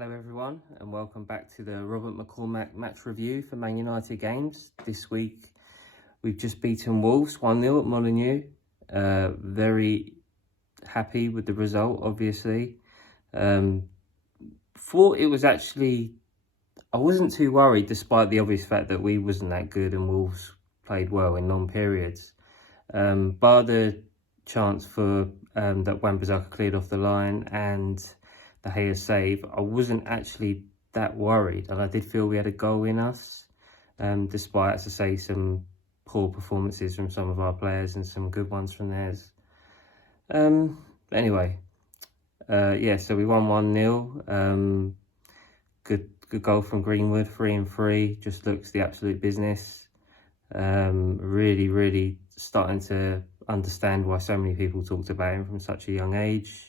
Hello everyone and welcome back to the Robert McCormack match review for Man United games. This week we've just beaten Wolves 1-0 at Molineux. Very happy with the result, obviously. Thought it was actually, I wasn't too worried despite the obvious fact that we wasn't that good and Wolves played well in long periods. Bar the chance for that Wan-Bissaka cleared off the line and De Gea save, I wasn't actually that worried, and I did feel we had a goal in us, despite, as I say, some poor performances from some of our players and some good ones from theirs. Anyway, so we won 1-0. Good goal from Greenwood, 3-3. Just looks the absolute business. Really starting to understand why so many people talked about him from such a young age.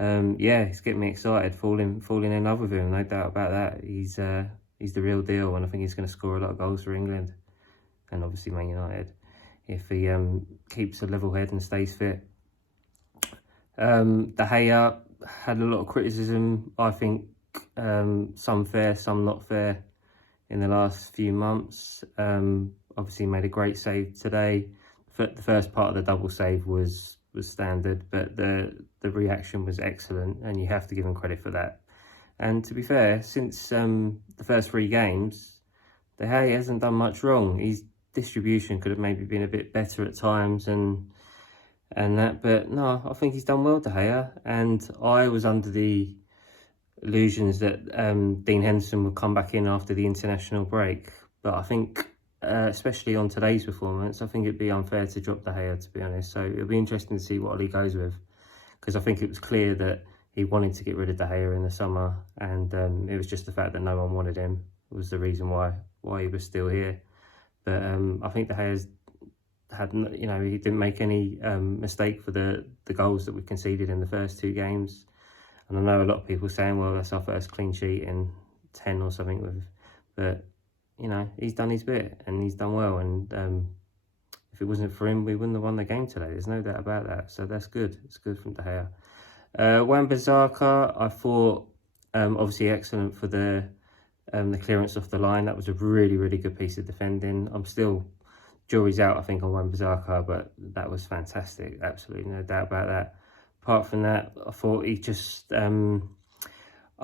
It's getting me excited, falling in love with him, no doubt about that. He's the real deal, and I think he's going to score a lot of goals for England and obviously Man United if he keeps a level head and stays fit. De Gea had a lot of criticism, I think, some fair, some not fair, in the last few months. Obviously made a great save today. The first part of the double save was standard, but the reaction was excellent, and you have to give him credit for that. And to be fair, since the first 3 games, De Gea hasn't done much wrong. His distribution could have maybe been a bit better at times and that, but no, I think he's done well, De Gea. And I was under the illusions that Dean Henderson would come back in after the international break, but I think especially on today's performance, I think it'd be unfair to drop De Gea, to be honest. So it'll be interesting to see what Oli goes with, because I think it was clear that he wanted to get rid of De Gea in the summer, and it was just the fact that no one wanted him was the reason why he was still here. But I think De Gea's had, he didn't make any mistake for the goals that we conceded in the first 2 games. And I know a lot of people saying, well, that's our first clean sheet in 10 or something, but he's done his bit and he's done well. And if it wasn't for him, we wouldn't have won the game today. There's no doubt about that. So that's good. It's good from De Gea. Wan-Bissaka, I thought, obviously excellent for the clearance off the line. That was a really good piece of defending. I'm still, jury's out, I think, on Wan-Bissaka, but that was fantastic. Absolutely no doubt about that. Apart from that, I thought he just, I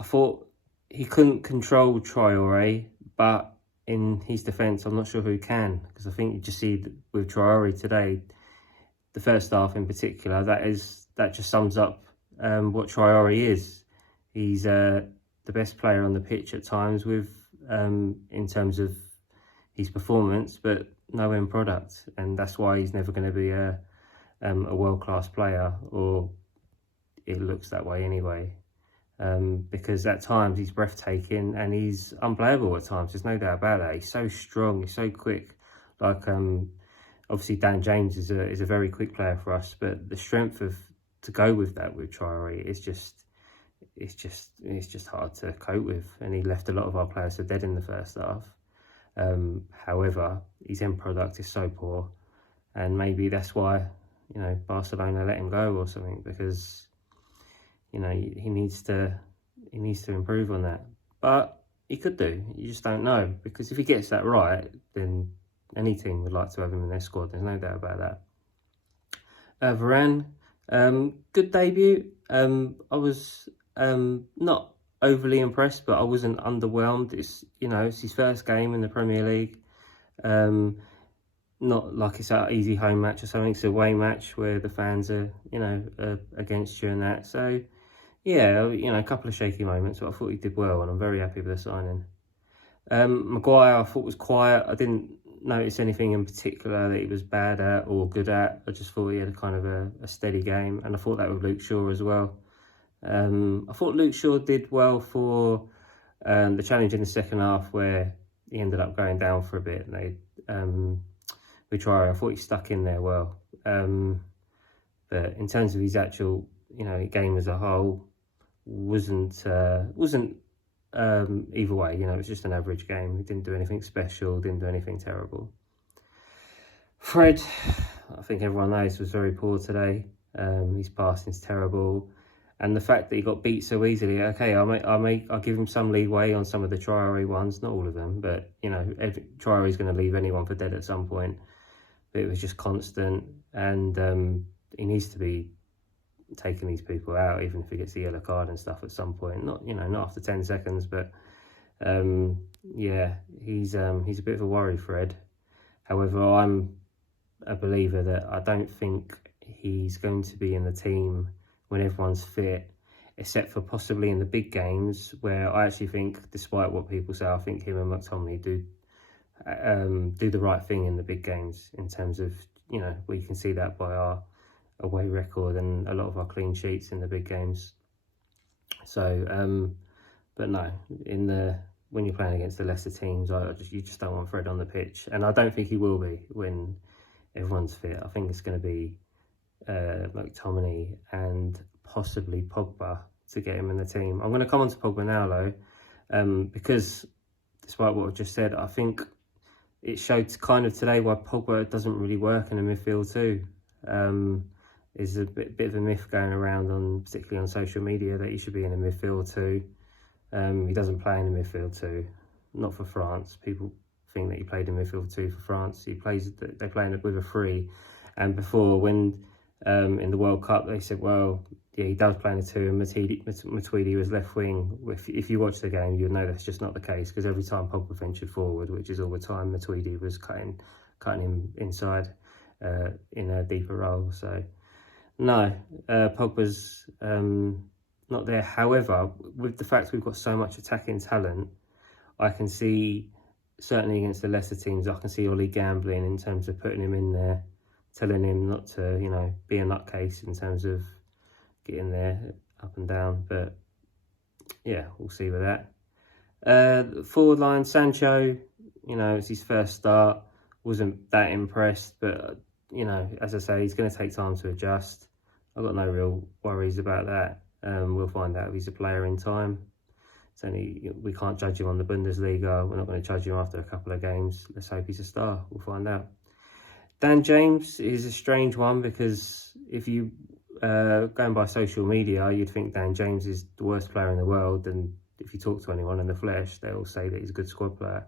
thought he couldn't control Traoré, but in his defence, I'm not sure who can, because I think you just see with Traoré today, the first half in particular, that just sums up what Traoré is. He's the best player on the pitch at times in terms of his performance, but no end product, and that's why he's never going to be a world-class player, or it looks that way anyway. Because at times he's breathtaking and he's unplayable at times. There's no doubt about that. He's so strong, he's so quick. Like obviously Dan James is a very quick player for us, but the strength to go with that with Traoré is just hard to cope with. And he left a lot of our players for dead in the first half. However, his end product is so poor, and maybe that's why Barcelona let him go or something, because he needs to improve on that. But he could do. You just don't know, because if he gets that right, then any team would like to have him in their squad. There's no doubt about that. Varane, good debut. I was not overly impressed, but I wasn't underwhelmed. It's his first game in the Premier League. Not like it's an easy home match or something. It's a away match where the fans are against you and that. So yeah, a couple of shaky moments, but I thought he did well, and I'm very happy with the signing. Maguire, I thought was quiet. I didn't notice anything in particular that he was bad at or good at. I just thought he had a kind of a steady game, and I thought that with Luke Shaw as well. I thought Luke Shaw did well for the challenge in the second half, where he ended up going down for a bit, and we tried. I thought he stuck in there well. But in terms of his actual, game as a whole, wasn't either way. It was just an average game. He didn't do anything special, didn't do anything terrible. Fred, I think everyone knows, was very poor today. His passing's terrible. And the fact that he got beat so easily, okay, I'll give him some leeway on some of the Traore ones, not all of them, but you know, Traore's going to leave anyone for dead at some point. But it was just constant, and he needs to be taking these people out, even if he gets the yellow card and stuff at some point. Not, you know, not after 10 seconds, but yeah, he's a bit of a worry, Fred. However, I'm a believer that I don't think he's going to be in the team when everyone's fit, except for possibly in the big games, where I actually think, despite what people say, I think him and McTominay do the right thing in the big games, in terms of, you know, we can see that by our away record and a lot of our clean sheets in the big games. So, but no, when you're playing against the lesser teams, you just don't want Fred on the pitch, and I don't think he will be when everyone's fit. I think it's going to be McTominay and possibly Pogba to get him in the team. I'm going to come on to Pogba now, though, because despite what I've just said, I think it showed kind of today why Pogba doesn't really work in the midfield too. There's a bit of a myth going around, particularly on social media, that he should be in the midfield too. He doesn't play in the midfield too, not for France. People think that he played in midfield too for France. They're playing with a three. And before, when in the World Cup, they said, well, yeah, he does play in a two, and Matuidi was left wing. If you watch the game, you'll know that's just not the case, because every time Pogba ventured forward, which is all the time, Matuidi was cutting him inside in a deeper role. So no, Pogba's not there. However, with the fact we've got so much attacking talent, I can see, certainly against the lesser teams, I can see Ollie gambling in terms of putting him in there, telling him not to, you know, be a nutcase in terms of getting there up and down. But yeah, we'll see with that. Forward line, Sancho, you know, it's his first start. Wasn't that impressed, but you know, as I say, he's going to take time to adjust. I've got no real worries about that. We'll find out if he's a player in time. It's only, we can't judge him on the Bundesliga. We're not going to judge him after a couple of games. Let's hope he's a star. We'll find out. Dan James is a strange one, because if you going by social media, you'd think Dan James is the worst player in the world, and if you talk to anyone in the flesh, they'll say that he's a good squad player.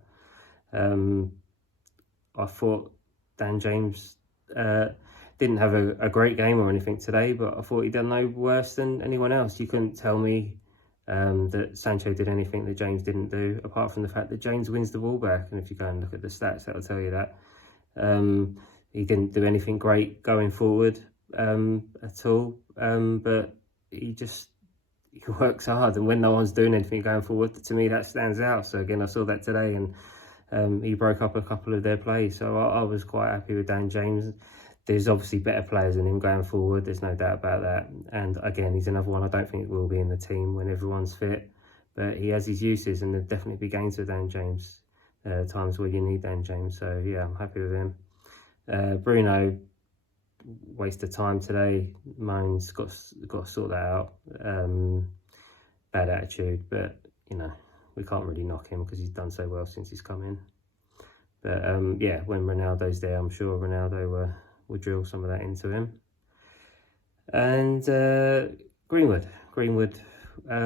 I thought Dan James didn't have a great game or anything today, but I thought he done no worse than anyone else. You couldn't tell me that Sancho did anything that James didn't do, apart from the fact that James wins the ball back, and if you go and look at the stats, that'll tell you that. He didn't do anything great going forward at all, but he works hard, and when no one's doing anything going forward, to me that stands out. So again, I saw that today, and he broke up a couple of their plays, so I was quite happy with Dan James. There's obviously better players than him going forward, there's no doubt about that. And again, he's another one I don't think will be in the team when everyone's fit, but he has his uses, and there'll definitely be games with Dan James, times where you need Dan James. So yeah, I'm happy with him. Bruno, waste of time today. Mine's got to sort that out. Bad attitude, but you know, we can't really knock him because he's done so well since he's come in. But yeah, when Ronaldo's there, I'm sure Ronaldo will drill some of that into him. And Greenwood, I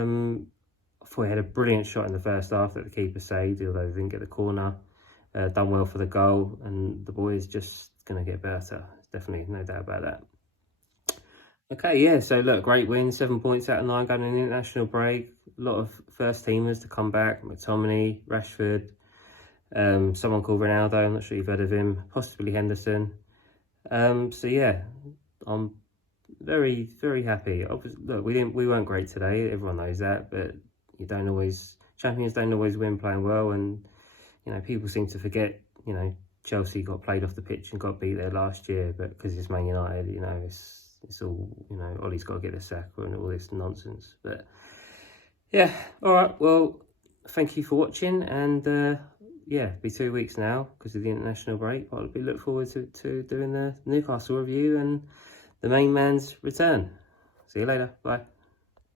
thought he had a brilliant shot in the first half that the keeper saved, although they didn't get the corner. Done well for the goal, and the boy is just going to get better. Definitely, no doubt about that. Okay, yeah, so look, great win, 7 points out of 9 going in the international break. A lot of first teamers to come back, McTominay, Rashford, someone called Ronaldo, I'm not sure you've heard of him, possibly Henderson. So yeah, I'm very, very happy. Look, we weren't great today, everyone knows that, but champions don't always win playing well, and you know, people seem to forget, you know, Chelsea got played off the pitch and got beat there last year, but because it's Man United, you know, it's all, you know, Ollie's got to get a sack and all this nonsense. But yeah, all right, well, thank you for watching, and yeah, it'll be 2 weeks now because of the international break, but I'll be look forward to doing the Newcastle review and the main man's return. See you later, bye.